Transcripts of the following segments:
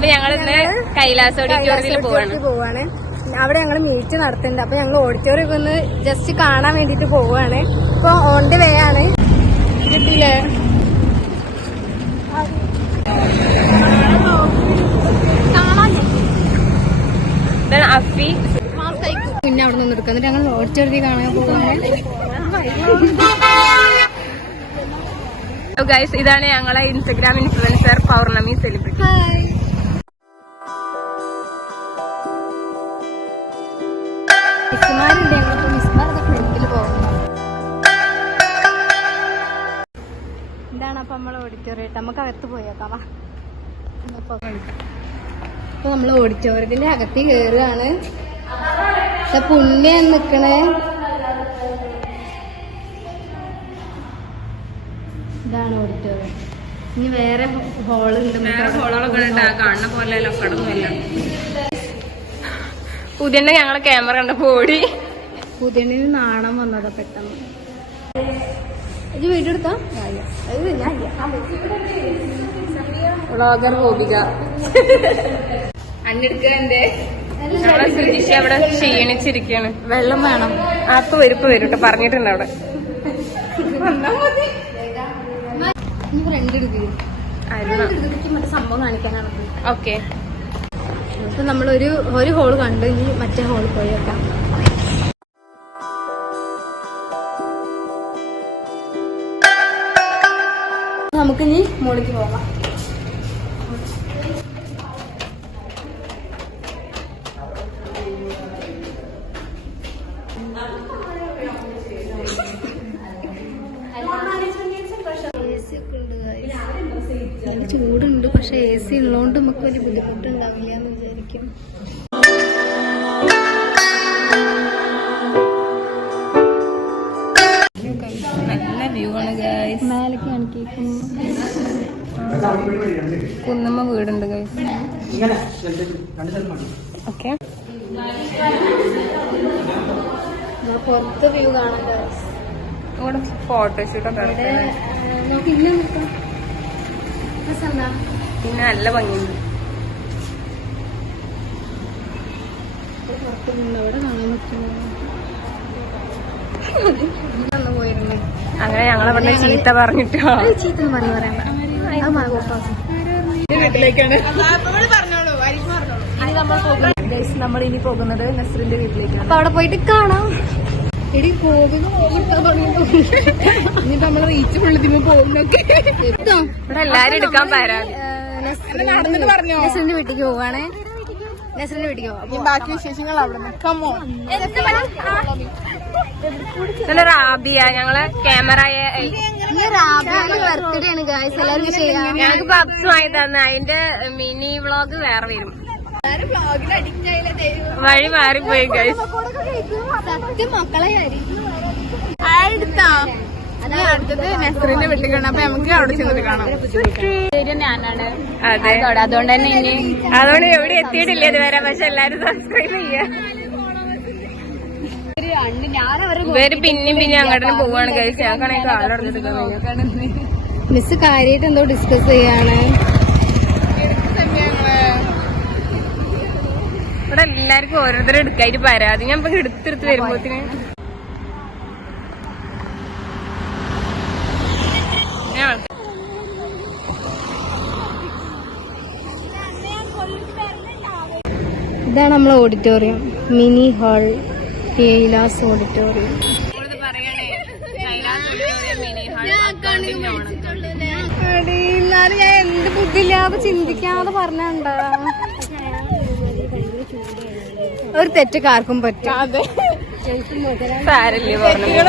അപ്പൊ ഞങ്ങൾ ഇന്ന് കൈലാസ് ഓഡിറ്റോറിയത്തിൽ പോവാണ്. അവിടെ ഞങ്ങൾ മീറ്റ് നടത്തുന്നുണ്ട് അപ്പൊ ഞങ്ങൾ ഓഡിറ്റോറിയം ഒന്ന് ജസ്റ്റ് കാണാൻ വേണ്ടിട്ട് പോവാണ്. ഇപ്പൊ ഓൺ ദി വേ ആണ്. കിട്ടിയില്ലേ പിന്നെ അവിടെ നിന്ന് എടുക്കാം. എന്നിട്ട് ഞങ്ങൾ ഓഡിറ്റോറിയത്തിൽ കാണാൻ പോവാണ്. ഗൈസ് ഇതാണ് ഞങ്ങളെ ഇൻസ്റ്റഗ്രാം ഇൻഫ്ലുവൻസർ പൗർണമി സെലിബ്രിറ്റി ഞങ്ങളിപ്പോ ഫ്രണ്ടിൽ പോകുന്നു. എന്താണ് അപ്പൊ നമ്മളെ ഓഡിറ്റോറിയം നമുക്ക് അകത്ത് പോയേക്കാം. വാ. അപ്പൊ അപ്പൊ നമ്മൾ ഓഡിറ്റോറിയത്തിന്റെ അകത്ത് കേറുകയാണ് പുണ്യാണ് നിക്കണേ. ഇതാണ് ഓഡിറ്റോറിയം ഇനി വേറെ ഹോൾ ഉണ്ട്. വേറെ ഹോളുകളൊക്കെ കാണുന്ന പോലെ ലൊക്കടൊന്നുമല്ല പുതിയ ഞങ്ങളെ ക്യാമറ കണ്ടപ്പോ ഓടി. പുതിയണ്ണിന് നാണം വന്നതാ പെട്ടെന്ന്. ഇത് വീഡിയോ എടുത്താ? അത് ഞാൻ വ്ളോഗർ ഗോപിക. അന്നെടുക്കുക എന്റെ. ഞങ്ങളെ സുരേഷ് അവിടെ ക്ഷീണിച്ചിരിക്കാണ്. വെള്ളം വേണം. ആപ്പ് വരുപ്പ് വരും കേട്ടോ പറഞ്ഞിട്ടുണ്ട് അവിടെ. ഫ്രണ്ട് മറ്റേ സംഭവം കാണിക്കാനാണ്. ഓക്കെ. അപ്പൊ നമ്മളൊരു ഒരു ഹോൾ കണ്ടു. ഇനി മറ്റേ ഹോൾ പോയി വെക്കാം. നമുക്കിനി മുകളിലേക്ക് പോകാം. ചൂടുണ്ട് പക്ഷെ എ സി ഉള്ളതുകൊണ്ട് നമുക്ക് വലിയ ബുദ്ധിമുട്ടുണ്ടാവില്ല വിചാരിക്കും നല്ല വ്യൂ ആണ് ഗൈസ് മേലെ കാണിക്കുന്നു കുന്നമ്മ വീടുണ്ട് ഗൈസ് ഓക്കെ പുറത്ത് വ്യൂ കാണാൻ ഇവിടെ ഫോട്ടോഷൂട്ടൊക്കെ ഇവിടെ നമുക്ക് ഇല്ല പിന്നെ നല്ല ഭംഗിയുണ്ട്. പുറത്ത് കാണാൻ പറ്റുമോ അങ്ങനെ ഞങ്ങളവിടെ ചീത്ത പറഞ്ഞിട്ടോ? ചീത്ത പറഞ്ഞു പറയണ്ട. നമ്മൾ ഇനി പോകുന്നത് നസ്രിന്റെ വീട്ടിലേക്കാണ്. അപ്പൊ അവിടെ പോയിട്ട് കാണാം. എടി പോകുന്ന. ഇനിയിപ്പോ നമ്മൾ റീച്ച് ഫുള്ള് പോകുന്നൊക്കെ. ഇതോ. ഇവിടെ എല്ലാരും എടുക്കാൻ പരാതി നസറിന്റെ വീട്ടിലേക്ക് പോവാണേ. നസറിന്റെ വീട്ടിലേക്ക് പോവാം ബാക്കി വിശേഷങ്ങൾ അവിടെ കമോ ഇന്നലെ റാബിയ. ഞങ്ങളെ ക്യാമറ ബർത്ത്ഡേ ആണ് ഗായ്സ് എല്ലാവരും ചെയ്യാം. ഞങ്ങൾക്ക് പപ്സ് വാങ്ങി തന്ന. അതിന്റെ മിനി വ്ളോഗ് വേറെ വരും. വഴി മാറിപ്പോയി ഗൈസ് സത്യം മക്കളെ അടുത്താ അടുത്തത് നസ്രിന്റെ വീട്ടിൽ കാണാം അപ്പൊ നമുക്ക് അവിടെ ചെന്നിട്ട് കാണാം. അതെ. അതുകൊണ്ട് തന്നെ ഇനി അതുകൊണ്ട് എവിടെ എത്തിയിട്ടില്ല ഇതുവരെ പക്ഷെ എല്ലാരും സബ്സ്ക്രൈബ് ചെയ്യാ. ഇവർ പിന്നെയും പിന്നെ അങ്ങോട്ടും പോവാണ് ഞങ്ങൾക്കാണെങ്കിൽ മിസ് കാര്യമായിട്ട് എന്തോ ഡിസ്കസ് ചെയ്യാണ്. ഇവിടെ എല്ലാവർക്കും ഓരോരുത്തരും എടുക്കായിട്ട് പരാതി. ഞാൻ ഇപ്പൊ എടുത്തെടുത്ത് വരുമ്പോത്തിന് ഞാൻ ഇതാണ് നമ്മളെ auditorium mini hall Kailas auditorium എന്നാലും ഞാൻ എന്ത് ബുദ്ധില്ലാതെ ചിന്തിക്കാതെ പറഞ്ഞാണ്ടാ. ഒരു തെറ്റ് കാർക്കും പറ്റും.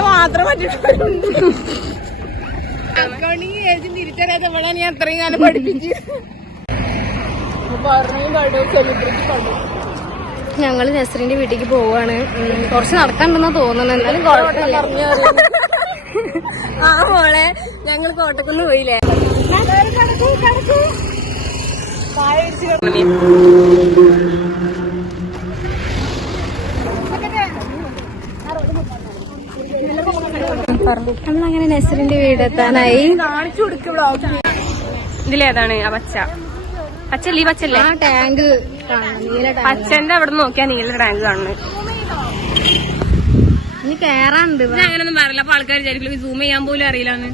മാത്രം പറ്റിയിട്ടുള്ളൂ അക്കൗണ്ടിങ് ഏജ് തിരിച്ചറിയാതെ ഇവിടെ ഞാൻ അത്രയും കാലം പഠിപ്പിച്ചു. സെലിബ്രിറ്റി കണ്ടു. ഞങ്ങൾ നസറിന്റെ വീട്ടിലേക്ക് പോവാണ്. കുറച്ച് നടക്കണ്ടെന്നാ തോന്നുന്നു എന്നാലും കുഴപ്പമില്ല. ആ മോളെ ഞങ്ങൾ കോട്ടക്കുന്ന് പോയില്ലേ? നമ്മളങ്ങനെ നസറിന്റെ വീടെത്താനായി. കാണിച്ചു കൊടുക്കും ബ്ലോഗ് ഇതിലേതാണ് ആ പച്ച. പച്ചല്ലേ ഈ പച്ചല്ലേ ആ ടാങ്ക് കാണണം നീല ടാങ്ക്. പച്ചന്റെ അവിടെ നോക്കിയാ നീല ടാങ്ക് കാണുന്നത്. ഇനി കേറാണ്ട് ഇത് അങ്ങനൊന്നും പറയില്ല അപ്പൊ ആൾക്കാർ വിചാരിക്കില്ല സൂം ചെയ്യാൻ പോലും അറിയില്ലാന്ന്.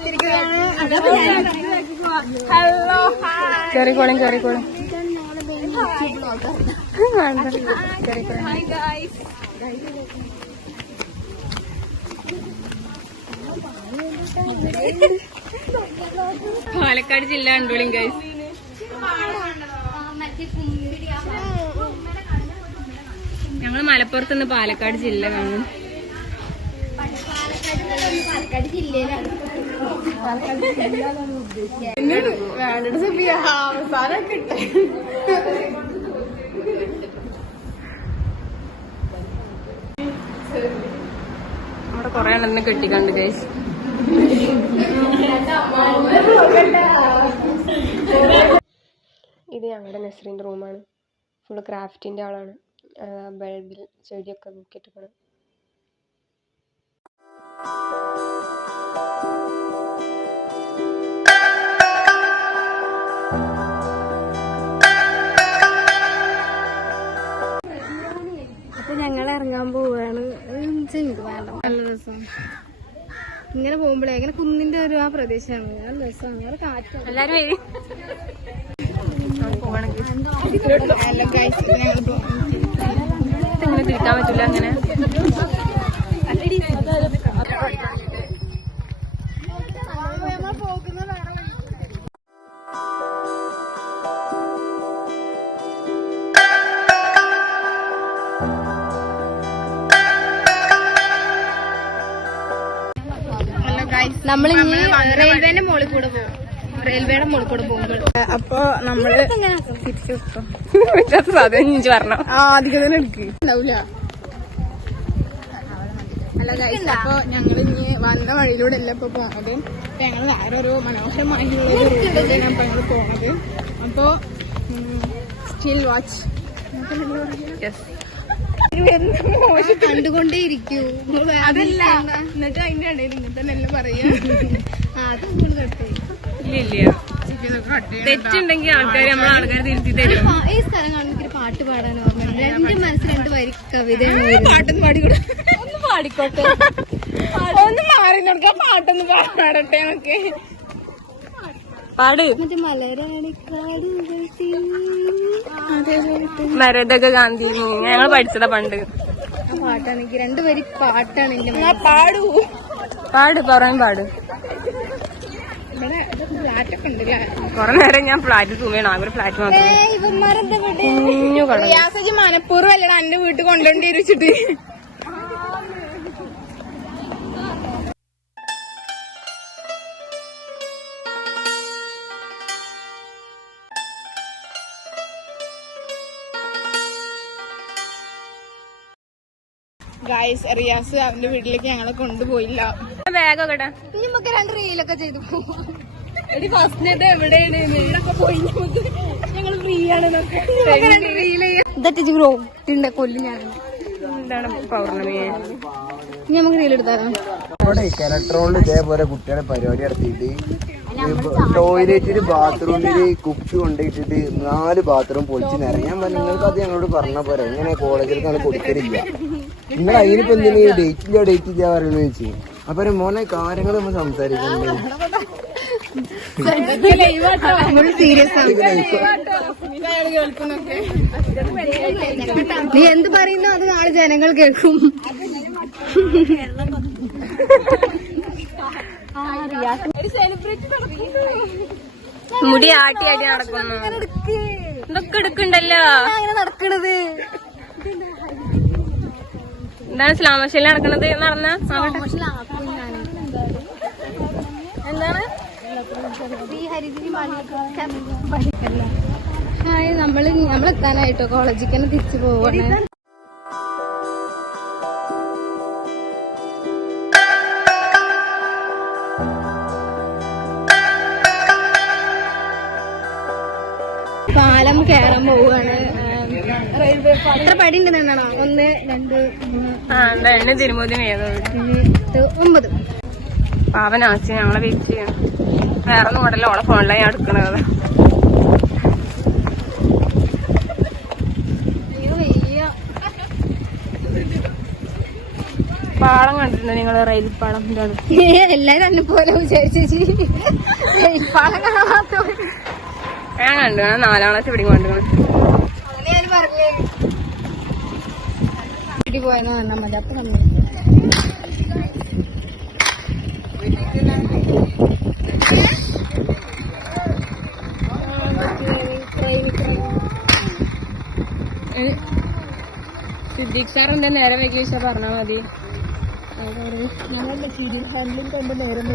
കേറിക്കോളും കേറിക്കോളും വേണ്ട കേറിക്കോളും പാലക്കാട് ജില്ല കണ്ടോളിയും ഗൈസ് ഞങ്ങൾ മലപ്പുറത്ത് നിന്ന് പാലക്കാട് ജില്ല കാണും. പാലക്കാട് ജില്ലയിലാണ്. അവിടെ കൊറേ എണ്ണം കെട്ടിക്കണ്ട് ഗൈസ് ഇത് ഞങ്ങളുടെ നസ്രീന്റെ റൂമാണ് ഫുള്ള് ക്രാഫ്റ്റിന്റെ ആളാണ്. ബൾബിൽ ചെടിയൊക്കെ നോക്കിയിട്ടിരിക്കണം ഞങ്ങൾ ഇറങ്ങാൻ പോവാണ്. വേണ്ട. നല്ല രസം ഇങ്ങനെ പോകുമ്പോഴേ ഇങ്ങനെ കുന്നിന്റെ ഒരു ആ പ്രദേശമാണ് നല്ല രസമാണ് കാറ്റ് എല്ലാരും തിരിക്കാൻ പറ്റില്ല അങ്ങനെ. നമ്മൾ ഇനി റെയിൽവേന്റെ മുകളിൽ കൂടെ പോകും റെയിൽവേയുടെ മുകളിൽ കൂടെ പോകുമ്പോൾ അപ്പൊ നമ്മൾ സാധനം ഇഞ്ചി പറഞ്ഞു ആ അധികം തന്നെ എടുക്ക്. ഉണ്ടാവൂല. അല്ല അപ്പൊ ഞങ്ങൾ ഇനി വന്ന വഴിയിലൂടെ അല്ല ഇപ്പൊ പോണത്. അപ്പൊ ഞങ്ങൾ വേറെ ഒരു മനോഹരമായിട്ടുള്ള ഞങ്ങൾ പോണത്. അപ്പോ സ്റ്റിൽ വാച്ച് കണ്ടുകൊണ്ടേ ഇരിക്കൂ അതല്ല. എന്നിട്ട് അതിന്റെ ഇടയിൽ ഇങ്ങനെ തന്നെ പറയാ. തെറ്റുണ്ടെങ്കിൽ ആൾക്കാർ നമ്മളെ ആൾക്കാർ തിരുത്തി തരും. ഈ സ്ഥലം കാണുമ്പോൾ ഒരു പാട്ട് പാടാൻ ഓർമ്മയുണ്ട് എന്റെ മനസ്സിൽ രണ്ട് വരി കവിതയാണ് പാട്ടൊന്നും പാടിക്കൂടെ? ഒന്ന് പാടിക്കോട്ടെ. ഒന്ന് മാറി നോക്കാം പാട്ടൊന്ന് പാടട്ടെ നമുക്ക്. പാട്. മരതക ഗാന്ധി ഞങ്ങൾ പഠിച്ചതാ പണ്ട്. ആ പാട്ടാണ്. എനിക്ക് രണ്ട് വരി പാട്ടാണ് എന്റെ പാടൂ. പാട് പറയാൻ പാട്. കൊറേ നേരം ഞാൻ ഫ്ലാറ്റ് തൂങ്ങണം അവർ ഫ്ലാറ്റ് മാത്രം. മനപ്പൂർവം അല്ലടാ എന്റെ വീട്ടിൽ കൊണ്ടുകൊണ്ടിരിച്ചിട്ട് ഗായ്സ് റിയാസ് അവന്റെ വീട്ടിലേക്ക് ഞങ്ങളെ കൊണ്ടുപോയില്ല. ബാഗൊക്കെ നമുക്ക് രണ്ട് റീലൊക്കെ ചെയ്തു ഫസ്റ്റ് എവിടെയാണ്? വീടൊക്കെ പോയി നമുക്ക് ഞങ്ങൾ ഫ്രീ ആണ് ഇതൊക്കെ ഗ്രോ തിണ്ട കൊല്ലും ഞാൻ. നമുക്ക് റീൽ എടുത്താലോ? ഇവിടെ ഇതേപോലെ കുട്ടികളെ പരിപാടി നടത്തിയിട്ട് ടോയ്ലറ്റിൽ ബാത്റൂമിൽ കുപ്പി കൊണ്ടിട്ടിട്ട് നാല് ബാത്റൂം പൊളിച്ച് നേരം ഞാൻ നിങ്ങൾക്ക് അത് ഞങ്ങളോട് പറഞ്ഞ പോരെ? ഇങ്ങനെ കോളേജിൽ നിങ്ങൾ കൊടുക്കലില്ല? നിങ്ങൾ അതിനിപ്പോ എന്തെങ്കിലും ഡേറ്റ് ഇല്ല. ഡേറ്റ് ഇല്ല പറയുന്നത് വെച്ച് അപ്പൊ മോനെ കാര്യങ്ങൾ നമ്മൾ സംസാരിക്കുന്നു നീ എന്ത് പറയുന്നു അത് നാളെ ജനങ്ങൾ കേൾക്കും. മുടി ആട്ടി ആട്ടി നടക്കുന്നു. ഇതൊക്കെ എടുക്കണ്ടല്ലോ. അങ്ങനെ നടക്കണത്. എന്താണ് സ്ലാമശയിൽ നടക്കണത് നടന്ന. എന്താണ്? നമ്മൾ നമ്മളെത്താനായിട്ടോ? കോളേജിൽ തന്നെ തിരിച്ചു പോവാണ്. കയറാൻ പോവുകയാണ്. എത്ര പടി ഉണ്ടെന്നാണോ ഒന്ന് രണ്ട് മൂന്ന് എട്ട് ഒമ്പത്. പാവനാച്ചി ഞങ്ങളെ വെയിറ്റ് ചെയ്യണം. വേറെ ഒന്നും കൂടെ ഓളെ ഫോണിലായി എടുക്കണത്. പാളം കണ്ടിട്ടുണ്ട് നിങ്ങൾ റെയിൽ പാളം എല്ലാരും പോലെ വിചാരിച്ചു. പാലം കാണാത്ത ഞാൻ കണ്ടു. ഞാൻ നാലാം ക്ലാസ് ഇവിടെ കണ്ടു വീട്ടിൽ പോയെന്ന് പറഞ്ഞാൽ മതി. അപ്പൊ നമ്മൾ സിദ്ദീഖ് സാർ എന്താ നേരെ വെക്കേഷ പറഞ്ഞാ മതി. ഞങ്ങളുടെ സീരിയൽ ഹാൻഡിലും കൊണ്ട് നേരം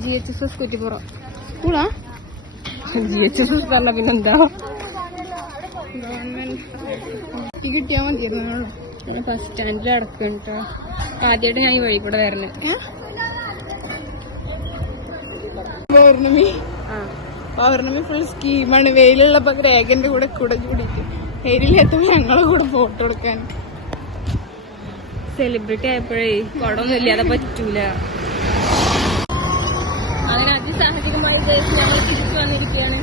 G H S S Kuttippuram സ്കൂളാ? ജി എച്ച് എസ് എസ് പറഞ്ഞ പിന്നെന്താ ഗവൺമെന്റ് കിട്ടിയാൽ മതിയായിരുന്നു ഞാൻ ബസ് സ്റ്റാൻഡിൽ അടക്കും കേട്ടോ ആദ്യമായിട്ട് ഞാൻ ഈ വഴി കൂടെ വരണേ. പൗർണമി. ആ. പൗർണമി ഫുൾ സ്കീമാണ് വെയിലുള്ളപ്പോ രേഖന്റെ കൂടെ കൂടെ കൂടിയിട്ട് വെയിലെത്തുമ്പോ ഞങ്ങളെ കൂടെ ഫോട്ടോ എടുക്കാൻ. സെലിബ്രിറ്റി ആയപ്പോഴേ കുടമൊന്നും ഇല്ലാതെ പറ്റൂല. അങ്ങനെ അതിസാഹചര്യമായി ഞങ്ങൾ തിരിച്ചു വന്നിരിക്കുകയാണ്.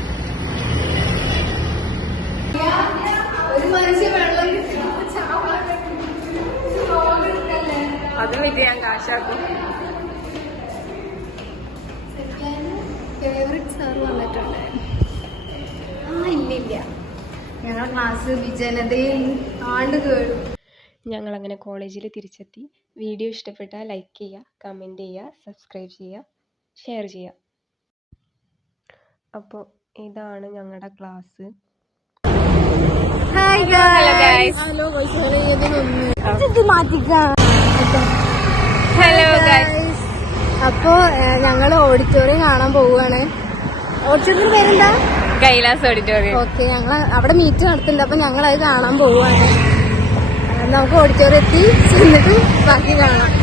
അതും ഇത് ഞാൻ കാശാക്കും. ഫേവറേറ്റ് സാർ വന്നിട്ടുണ്ട്. ആ ഇല്ലില്ല. ഇല്ല ഞങ്ങളുടെ ക്ലാസ് വിജനതയും ആണ്ട് കേടും ഞങ്ങൾ അങ്ങനെ കോളേജിൽ തിരിച്ചെത്തി. വീഡിയോ ഇഷ്ടപ്പെട്ടാൽ ലൈക്ക് ചെയ്യുക കമന്റ് ചെയ്യുക സബ്സ്ക്രൈബ് ചെയ്യുക ഷെയർ ചെയ്യുക. അപ്പോൾ ഇതാണ് ഞങ്ങളുടെ class hi hello guys hello guys അപ്പോ ഞങ്ങൾ ഞങ്ങൾ ഓഡിറ്റോറിയം കാണാൻ പോവുകയാണ് ഓഡിറ്റോറിയം പേരെന്താ? കൈലാസ് ഓഡിറ്റോറിയം ഓക്കെ ഞങ്ങൾ അവിടെ മീറ്റ് നടത്തുന്നുണ്ട്. അപ്പൊ ഞങ്ങൾ അത് കാണാൻ പോവുകയാണ് നമുക്ക് ഓഡിറ്റോറിയം എത്തി ചെന്നിട്ട് ബാക്കി കാണാം.